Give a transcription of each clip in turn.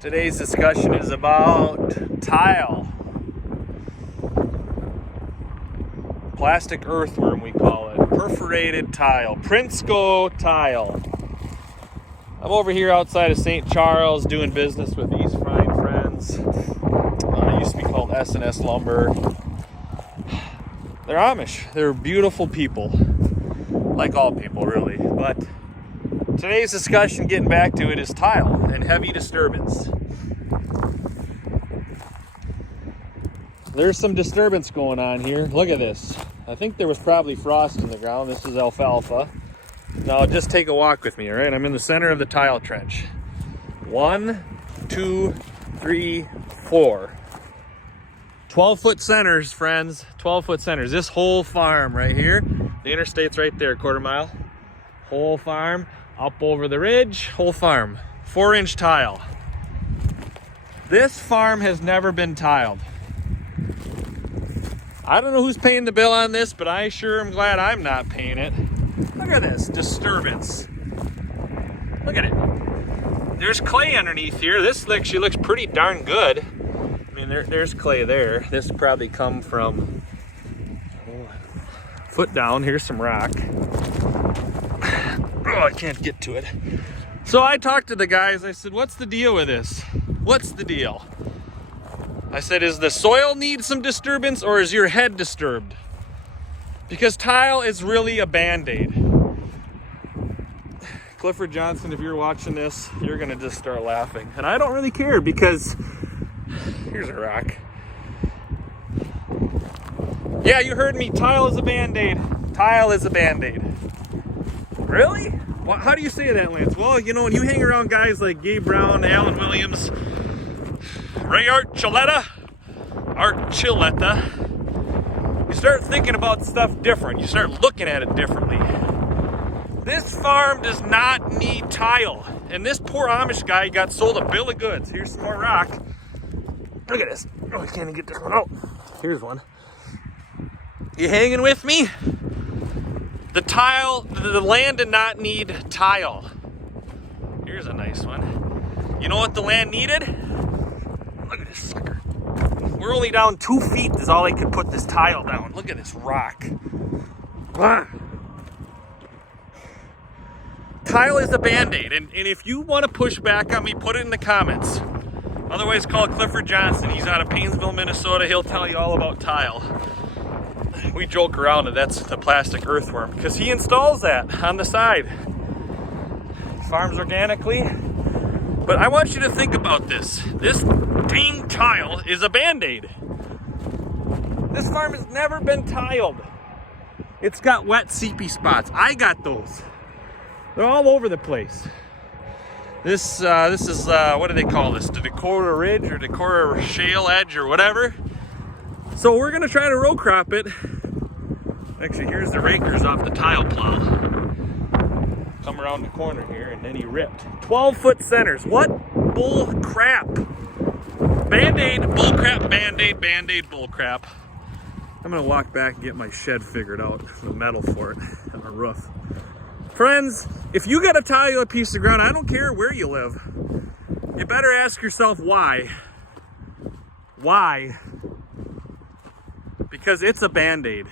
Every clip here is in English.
Today's discussion is about tile. Plastic earthworm, we call it. Perforated tile. Prinsco tile. I'm over here outside of St. Charles doing business with these fine friends. It used to be called S&S Lumber. They're Amish. They're beautiful people. Like all people, really. But today's discussion, getting back to it, is tile and heavy disturbance. There's some disturbance going on here. Look at this. I think there was probably frost in the ground. This is alfalfa. Now just take a walk with me, all right? I'm in the center of the tile trench. 1, 2, 3, 4. 12-foot centers, friends. 12-foot centers. This whole farm right here. The interstate's right there, quarter mile. Whole farm. Up over the ridge, whole farm. 4-inch tile. This farm has never been tiled. I don't know who's paying the bill on this, but I sure am glad I'm not paying it. Look at this disturbance. Look at it. There's clay underneath here. This actually looks pretty darn good. I mean, there's clay there. This probably come from foot down. Here's some rock. Oh, I can't get to it. So I talked to the guys. I said, what's the deal with this? What's the deal? I said, is the soil need some disturbance or is your head disturbed? Because tile is really a Band-Aid. Clifford Johnson, if you're watching this, you're gonna just start laughing. And I don't really care because, here's a rock. Yeah, you heard me, tile is a Band-Aid. Tile is a Band-Aid. Really? Well, how do you say that, Lance? Well, you know, when you hang around guys like Gabe Brown, Alan Williams, Ray Archuleta, you start thinking about stuff different. You start looking at it differently. This farm does not need tile. And this poor Amish guy got sold a bill of goods. Here's some more rock. Look at this. Oh, I can't even get this one out. Here's one. You hanging with me? The land did not need tile. Here's a nice one. You know what the land needed? Look at this sucker. We're only down 2 feet is all I could put this tile down. Look at this rock. Ah. Tile is a Band-Aid, and if you want to push back on me, put it in the comments. Otherwise, call Clifford Johnson. He's out of Paynesville, Minnesota. He'll tell you all about tile. We joke around that that's the plastic earthworm because he installs that on the side. Farms organically. But I want you to think about this. This dang tile is a Band-Aid. This farm has never been tiled. It's got wet, seepy spots. I got those. They're all over the place. This is, what do they call this? The Dakota Ridge or Dakota Shale Edge or whatever. So we're gonna try to row crop it. Actually, here's the rakers off the tile plow. Come around the corner here and then he ripped. 12-foot centers. What bull crap? Band-Aid, bull crap, Band-Aid, Band-Aid, bull crap. I'm gonna walk back and get my shed figured out, the metal for it, and a roof. Friends, if you got to tile a piece of ground, I don't care where you live, you better ask yourself why. Why? Because it's a Band-Aid.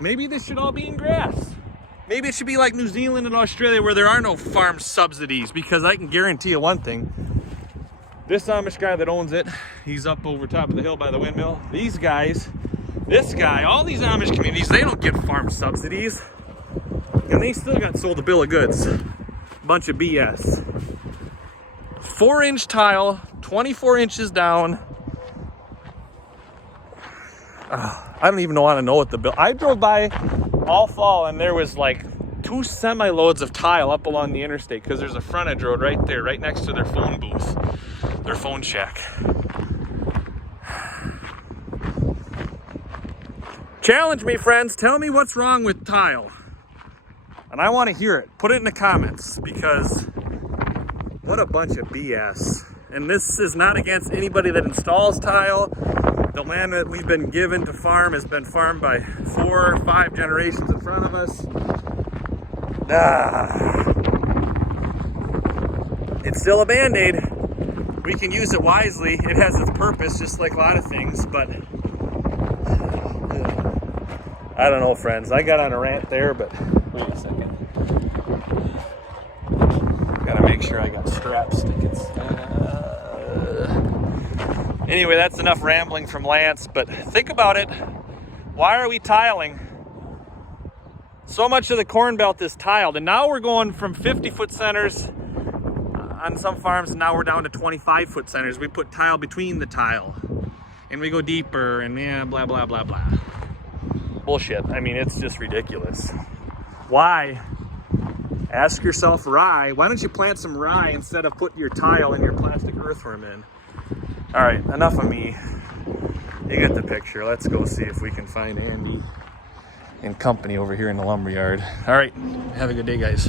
Maybe this should all be in grass. Maybe it should be like New Zealand and Australia where there are no farm subsidies, because I can guarantee you one thing. This Amish guy that owns it, he's up over top of the hill by the windmill. These guys, this guy, all these Amish communities, they don't get farm subsidies. And they still got sold a bill of goods. Bunch of BS. 4-inch tile, 24 inches down. I don't even want to know what the bill. I drove by all fall and there was like 2 semi-loads of tile up along the interstate because there's a frontage road right there, right next to their phone booth, their phone shack. Challenge me, friends. Tell me what's wrong with tile. And I want to hear it. Put it in the comments, because what a bunch of BS. And this is not against anybody that installs tile. The land that we've been given to farm has been farmed by 4 or 5 generations in front of us. It's still a Band-Aid. we can use it wisely. It has its purpose, just like a lot of things, but I don't know, friends. I got on a rant there, but wait a second. Gotta make sure I got straps sticking. Anyway, that's enough rambling from Lance, but think about it. Why are we tiling? So much of the corn belt is tiled, and now we're going from 50-foot centers on some farms, and now we're down to 25-foot centers. We put tile between the tile, and we go deeper, and yeah, blah, blah, blah, blah. Bullshit. I mean, it's just ridiculous. Why? Ask yourself rye. Why don't you plant some rye instead of putting your tile and your plastic earthworm in? All right, enough of me. You get the picture. Let's go see if we can find Andy and company over here in the lumberyard. All right, have a good day, guys.